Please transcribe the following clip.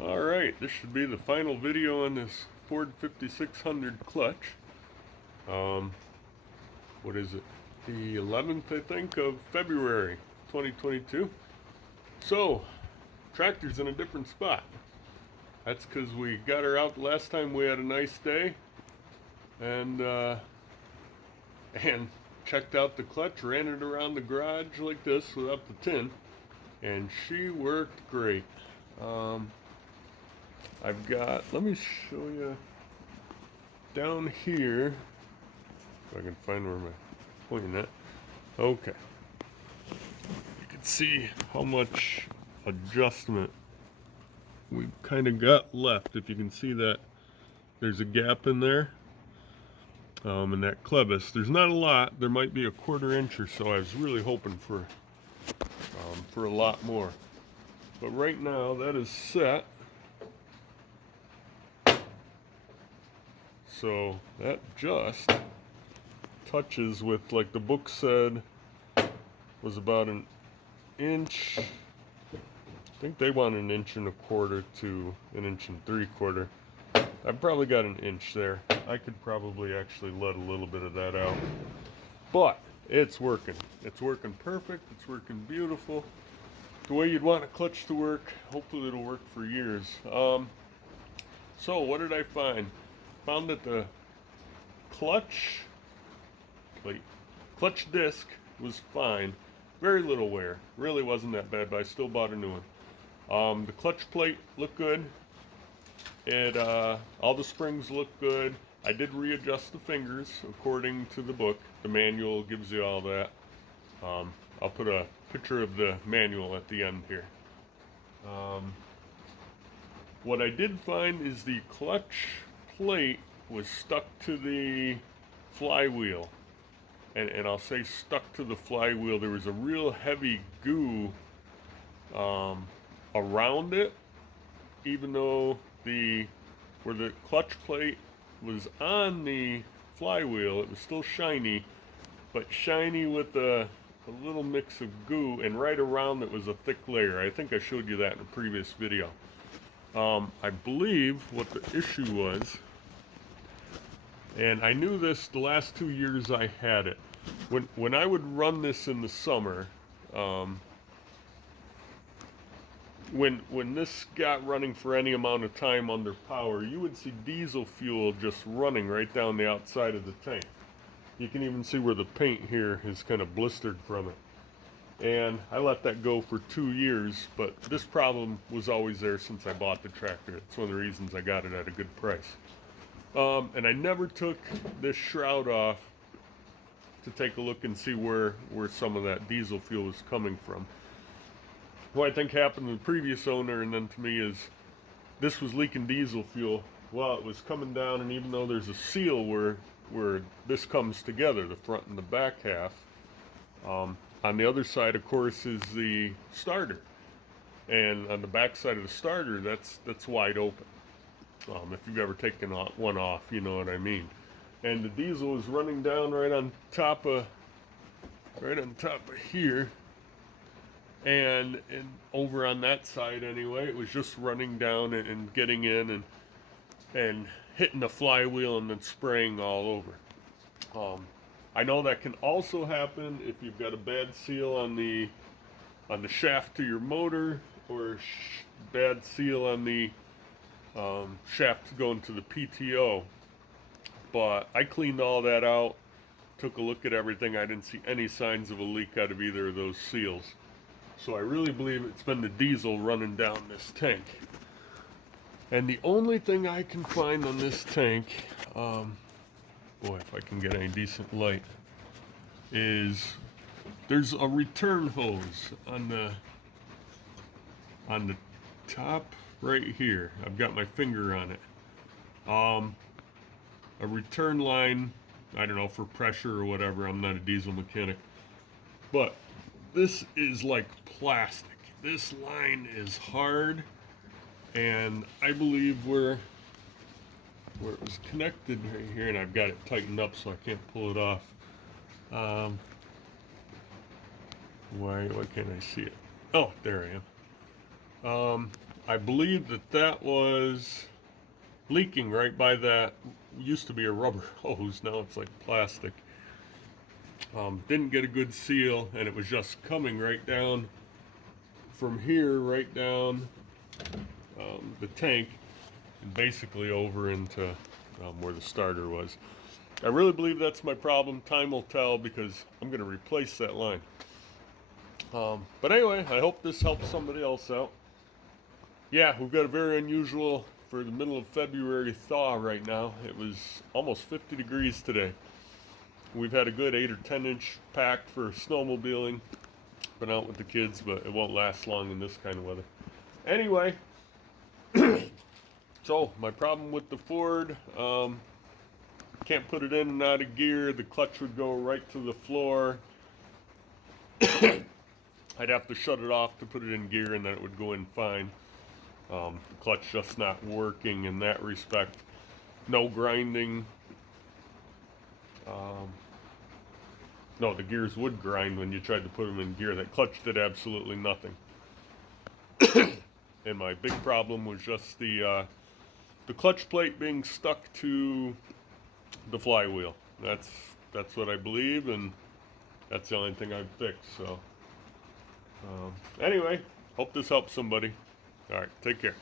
Alright, this should be the final video on this Ford 5600 clutch. Um, what is it? The 11th, I think, of February 2022. So, tractor's in a different spot. That's because we got her out the last time we had a nice day and checked out the clutch, ran it around the garage like this without the tin, and she worked great. Um, I've got, let me show you down here, if I can find where my pointing at. Okay. You can see how much adjustment we've kind of got left. If you can see that there's a gap in there, and that clevis. There's not a lot. There might be a 1/4 inch or so. I was really hoping for a lot more. But right now that is set. So that just touches with, like the book said, was about an inch. I think they want an 1.25 to an 1 3/4. I've probably got an inch there. I could probably actually let a little bit of that out. But it's working. It's working perfect. It's working beautiful. The way you'd want a clutch to work. Hopefully it'll work for years. So what did I find? Found that the clutch plate, clutch disc was fine. Very little wear. Really wasn't that bad, but I still bought a new one. The clutch plate looked good. It all the springs look good. I did readjust the fingers according to the book. The manual gives you all that. I'll put a picture of the manual at the end here. What I did find is the clutch plate was stuck to the flywheel. And I'll say stuck to the flywheel. There was a real heavy goo around it, even though where the clutch plate was on the flywheel, it was still shiny, but shiny with a little mix of goo, and right around it was a thick layer. I think I showed you that in a previous video. I believe what the issue was, and I knew this the last 2 years I had it. When I would run this in the summer, when this got running for any amount of time under power, you would see diesel fuel just running right down the outside of the tank. You can even see where the paint here is kind of blistered from it. And I let that go for 2 years, but this problem was always there since I bought the tractor. It's one of the reasons I got it at a good price. And I never took this shroud off to take a look and see where some of that diesel fuel was coming from. What I think happened to the previous owner and then to me is this was leaking diesel fuel while it was coming down, and even though there's a seal where this comes together, the front and the back half, on the other side, of course, is the starter, and on the back side of the starter, that's wide open. If you've ever taken one off, you know what I mean. And the diesel is running down right on top of here, and over on that side anyway, it was just running down and getting in and hitting the flywheel and then spraying all over. I know that can also happen if you've got a bad seal on the shaft to your motor, or bad seal on the shaft going to the PTO. But I cleaned all that out, took a look at everything. I didn't see any signs of a leak out of either of those seals. So I really believe it's been the diesel running down this tank. And the only thing I can find on this tank, boy, if I can get any decent light, is there's a return hose on the top right here. I've got my finger on it. A return line, I don't know, for pressure or whatever. I'm not a diesel mechanic. But this is like plastic. This line is hard, and I believe where it was connected right here, and I've got it tightened up so I can't pull it off. Why can't I see it? Oh, there I am. I believe that that was leaking right by that. Used to be a rubber hose, now it's like plastic. Didn't get a good seal, and it was just coming right down from here, right down the tank, and basically over into where the starter was. I really believe that's my problem. Time will tell because I'm going to replace that line. But anyway, I hope this helps somebody else out. Yeah, we've got a very unusual, for the middle of February, thaw right now. It was almost 50 degrees today. We've had a good 8 or 10 inch pack for snowmobiling. Been out with the kids, but it won't last long in this kind of weather. Anyway, so my problem with the Ford, can't put it in and out of gear. The clutch would go right to the floor. I'd have to shut it off to put it in gear, and then it would go in fine. The clutch just not working in that respect. No grinding. No, the gears would grind when you tried to put them in gear. That clutch did absolutely nothing. And my big problem was just the clutch plate being stuck to the flywheel. That's what I believe, and that's the only thing I'd fix. So anyway, hope this helps somebody. All right, take care.